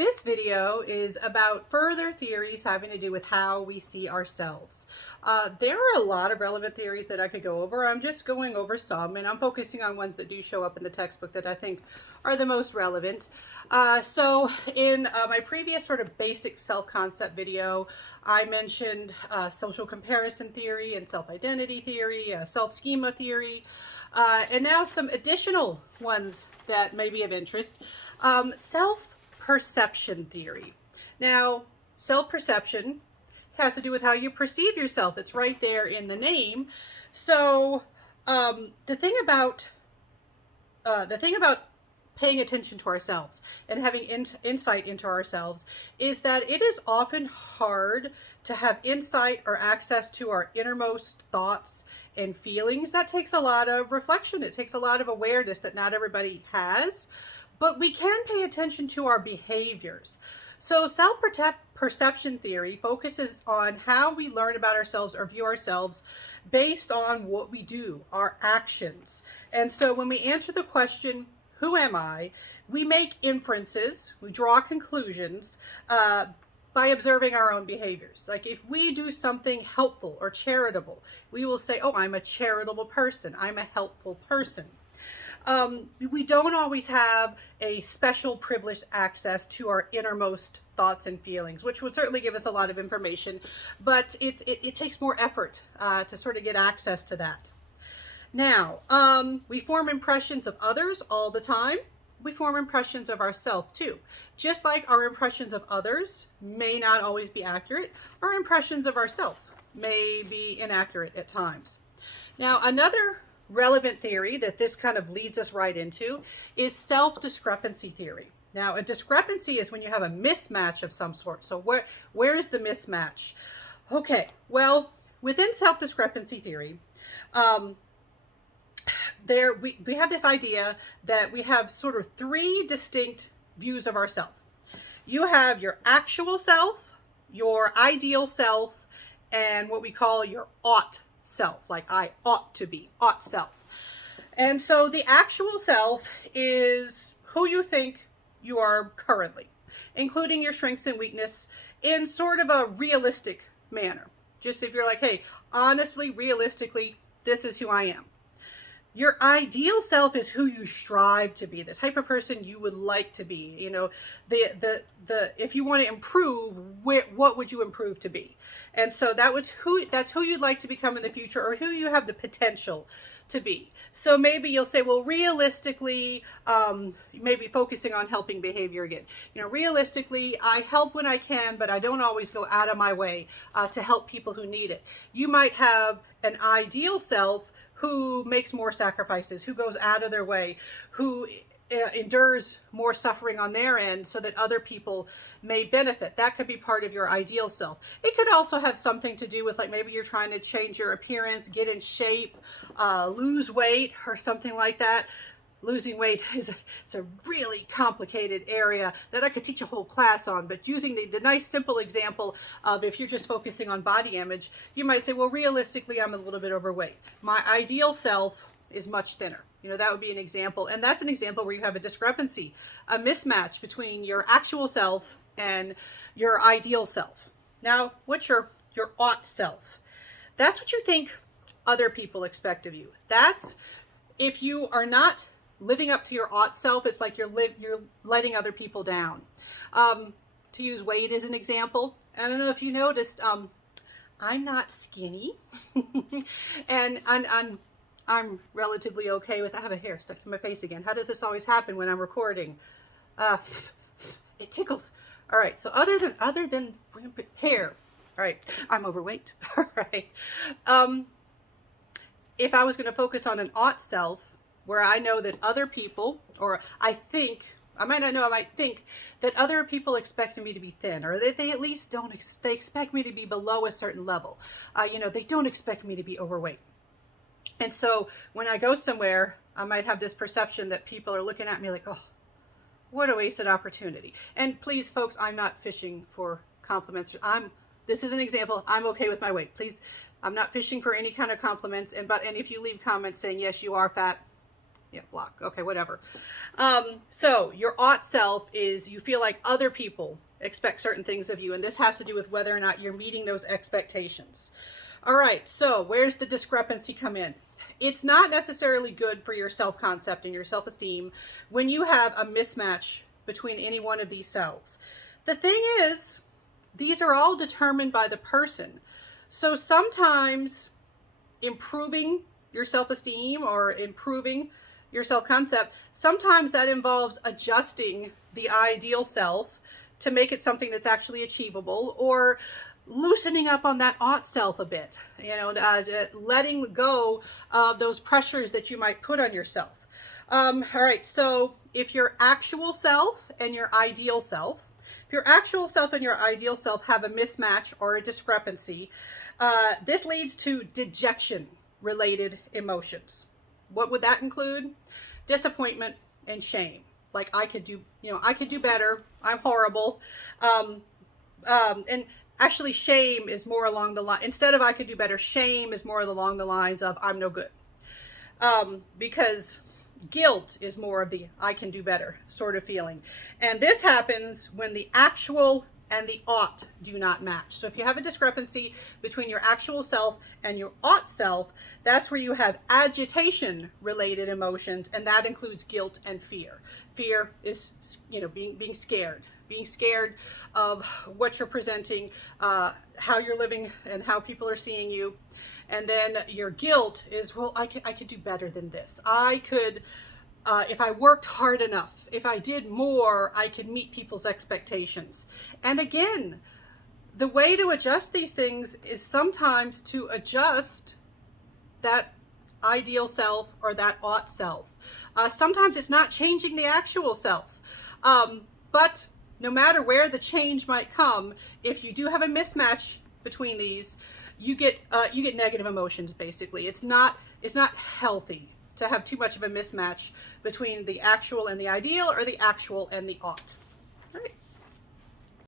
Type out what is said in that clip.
this video is about further theories having to do with how we see ourselves. There are a lot of relevant theories that I could go over. I'm just going over some, and I'm focusing on ones that do show up in the textbook that I think are the most relevant. So in my previous sort of basic self-concept video, I mentioned social comparison theory and self-identity theory, self-schema theory, and now some additional ones that may be of interest. Self-perception theory. Now, self-perception has to do with how you perceive yourself. It's right there in the name. So the thing about paying attention to ourselves and having insight into ourselves is that it is often hard to have insight or access to our innermost thoughts and feelings. That takes a lot of reflection. It takes a lot of awareness that not everybody has, but we can pay attention to our behaviors. So self-perception theory focuses on how we learn about ourselves or view ourselves based on what we do, our actions. And so when we answer the question, who am I? We make inferences, we draw conclusions by observing our own behaviors. Like if we do something helpful or charitable, we will say, oh, I'm a charitable person. I'm a helpful person. We don't always have a special privileged access to our innermost thoughts and feelings, which would certainly give us a lot of information, but it takes more effort to sort of get access to that. Now, we form impressions of others all the time. We form impressions of ourselves too. Just like our impressions of others may not always be accurate, our impressions of ourselves may be inaccurate at times. Now, another relevant theory that this kind of leads us right into is self-discrepancy theory. Now, a discrepancy is when you have a mismatch of some sort. So where is the mismatch? Okay, well, within self-discrepancy theory, we have this idea that we have sort of three distinct views of ourselves. You have your actual self, your ideal self, and what we call your ought self, like I ought to be, ought self. And so the actual self is who you think you are currently, including your strengths and weakness in sort of a realistic manner. Just if you're like, hey, honestly, realistically, this is who I am. Your ideal self is who you strive to be, the type of person you would like to be. You know, if you want to improve, what would you improve to be? And so that's who you'd like to become in the future, or who you have the potential to be. So maybe you'll say, well, realistically, maybe focusing on helping behavior again. You know, realistically, I help when I can, but I don't always go out of my way to help people who need it. You might have an ideal self who makes more sacrifices, who goes out of their way, who endures more suffering on their end so that other people may benefit. That could be part of your ideal self. It could also have something to do with, like, maybe you're trying to change your appearance, get in shape, lose weight or something like that. Losing weight it's a really complicated area that I could teach a whole class on, but using the nice simple example of if you're just focusing on body image, you might say, well, realistically, I'm a little bit overweight. My ideal self is much thinner. You know, that would be an example. And that's an example where you have a discrepancy, a mismatch between your actual self and your ideal self. Now, what's your ought self? That's what you think other people expect of you. That's if you are not living up to your ought self, it's like you're letting other people down. To use weight as an example, I don't know if you noticed, I'm not skinny, and I'm relatively okay with. I have a hair stuck to my face again. How does this always happen when I'm recording? It tickles. All right. So other than rampant hair, all right, I'm overweight. All right. If I was going to focus on an ought self, where I know that other people, or I might not know, I might think that other people expect me to be thin, or that they at least they expect me to be below a certain level. You know, they don't expect me to be overweight. And so when I go somewhere, I might have this perception that people are looking at me like, oh, what a wasted opportunity. And please, folks, I'm not fishing for compliments. This is an example. I'm okay with my weight. Please, I'm not fishing for any kind of compliments. And if you leave comments saying, yes, you are fat, Yeah, block. Okay, whatever. So your ought self is you feel like other people expect certain things of you, and this has to do with whether or not you're meeting those expectations. All right, so where's the discrepancy come in? It's not necessarily good for your self-concept and your self-esteem when you have a mismatch between any one of these selves. The thing is, these are all determined by the person. So sometimes improving your self-esteem or improving your self-concept, sometimes that involves adjusting the ideal self to make it something that's actually achievable, or loosening up on that ought self a bit, letting go of those pressures that you might put on yourself. All right, so if your actual self and your ideal self, if your actual self and your ideal self have a mismatch or a discrepancy, this leads to dejection related emotions. What would that include? Disappointment and shame. Like I could do better. I'm horrible. And actually shame is more along the line, instead of I could do better, shame is more along the lines of I'm no good. Because guilt is more of the I can do better sort of feeling. And this happens when the actual and the ought do not match. So if you have a discrepancy between your actual self and your ought self, that's where you have agitation related emotions, and that includes guilt and fear. Fear is, being scared of what you're presenting, how you're living and how people are seeing you. And then your guilt is, well, I could do better than this. I could, if I worked hard enough, if I did more, I could meet people's expectations. And again, the way to adjust these things is sometimes to adjust that ideal self or that ought self. Sometimes it's not changing the actual self. But no matter where the change might come, if you do have a mismatch between these, you get negative emotions. Basically, it's not healthy to have too much of a mismatch between the actual and the ideal, or the actual and the ought.